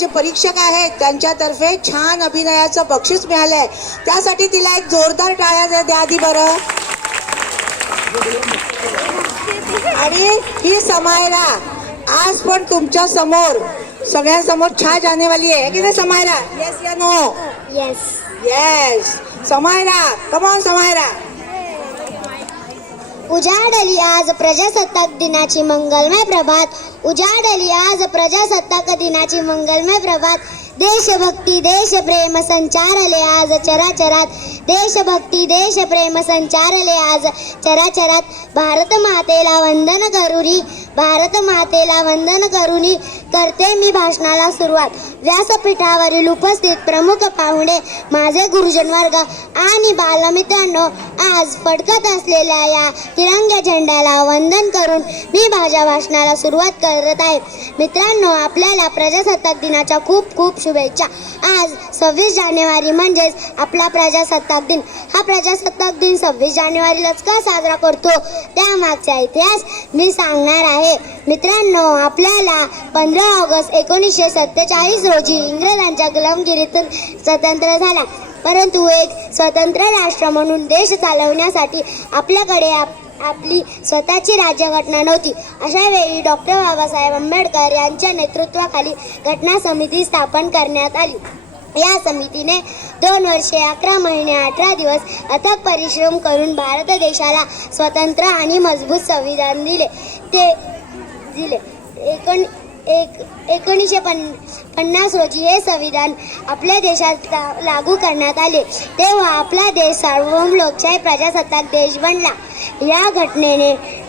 जे परीक्षक आहेत त्यांच्यातर्फे छान अभिनयाचं बक्षीस मिळालंय, त्यासाठी तिला एक जोरदार टाळ्या द्या आधी बरं. आणि ही समायरा आज पण तुमच्या समोर सगळ्यांसमोर छान जाने वाली आहे की नाही समायरा? येस या no? Yes. Yes. Samaira, come on Samaira. उजाडली आज प्रजासत्ताक दिनाची मंगलमय प्रभात. उजाडली आज प्रजासत्ताक दिनाची मंगलमय प्रभात. देशभक्ती देशप्रेम संचारले आज चराचरात. देशभक्ती देशप्रेम संचारले आज चराचरात. भारत मातेला वंदन करुनी, भारत मातेला वंदन करुनी करते मी भाषणाला सुरुवात. व्यासपीठावरील उपस्थित प्रमुख पाहुणे, माझे गुरुजन वर्ग आणि बालमित्रांनो, आज फडकत असलेल्या या तिरंग्या झेंड्याला वंदन करून मी माझ्या भाषणाला सुरुवात करत आहे. मित्रांनो, आपल्याला प्रजासत्ताक दिनाच्या खूप खूप शुभेच्छा. आज 26 जानेवारी म्हणजेच आपला प्रजासत्ताक दिन. हा प्रजासत्ताक दिन 26 जानेवारीलाच का साजरा करतो त्यामागचा इतिहास मी सांगणार आहे. मित्रांनो, आपल्याला 15 ऑगस्ट 1947 रोजी इंग्रजांच्या गुलामगिरीतून स्वतंत्र झाला. परंतु एक स्वतंत्र राष्ट्र म्हणून देश चालवण्यासाठी आपल्याकडे आपली स्वतःची राज्यघटना नव्हती. अशा वेळी डॉक्टर बाबासाहेब आंबेडकर यांच्या नेतृत्वाखाली घटना समिती स्थापन करण्यात आली. या समितीने 2 वर्षे 11 महिने 18 दिवस अथक परिश्रम करून भारत देशाला स्वतंत्र आणि मजबूत संविधान दिले. 1950 रोजी हे संविधान आपल्या देशात लागू करण्यात आले. तेव्हा आपला देश सार्वभौम लोकशाही प्रजासत्ताक देश बनला.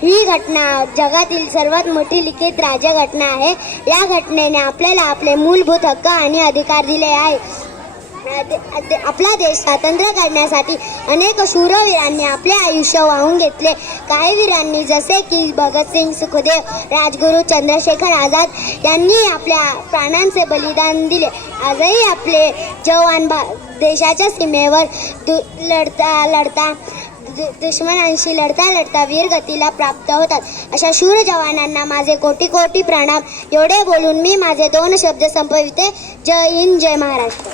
ही घटना जगातील सर्वात मोठी लिखित राज्यघटना आहे. या घटनेने आपल्याला आपले मूलभूत हक्क आणि अधिकार दिले आहे. आपला देश स्वातंत्र्य करण्यासाठी अनेक शूरवीरांनी आपले आयुष्य वाहून घेतले. काही वीरांनी जसे की भगतसिंग, सुखदेव, राजगुरू, चंद्रशेखर आझाद यांनी आपल्या प्राणांचे बलिदान दिले. आजही आपले जवान देशाच्या सीमेवर दुश्मनांशी लढता वीरगतीला प्राप्त होतात. अशा शूर जवानांना माझे कोटी कोटी प्रणाम. एवढे बोलून मी माझे 2 शब्द संपविते. जय हिंद, जय महाराष्ट्र.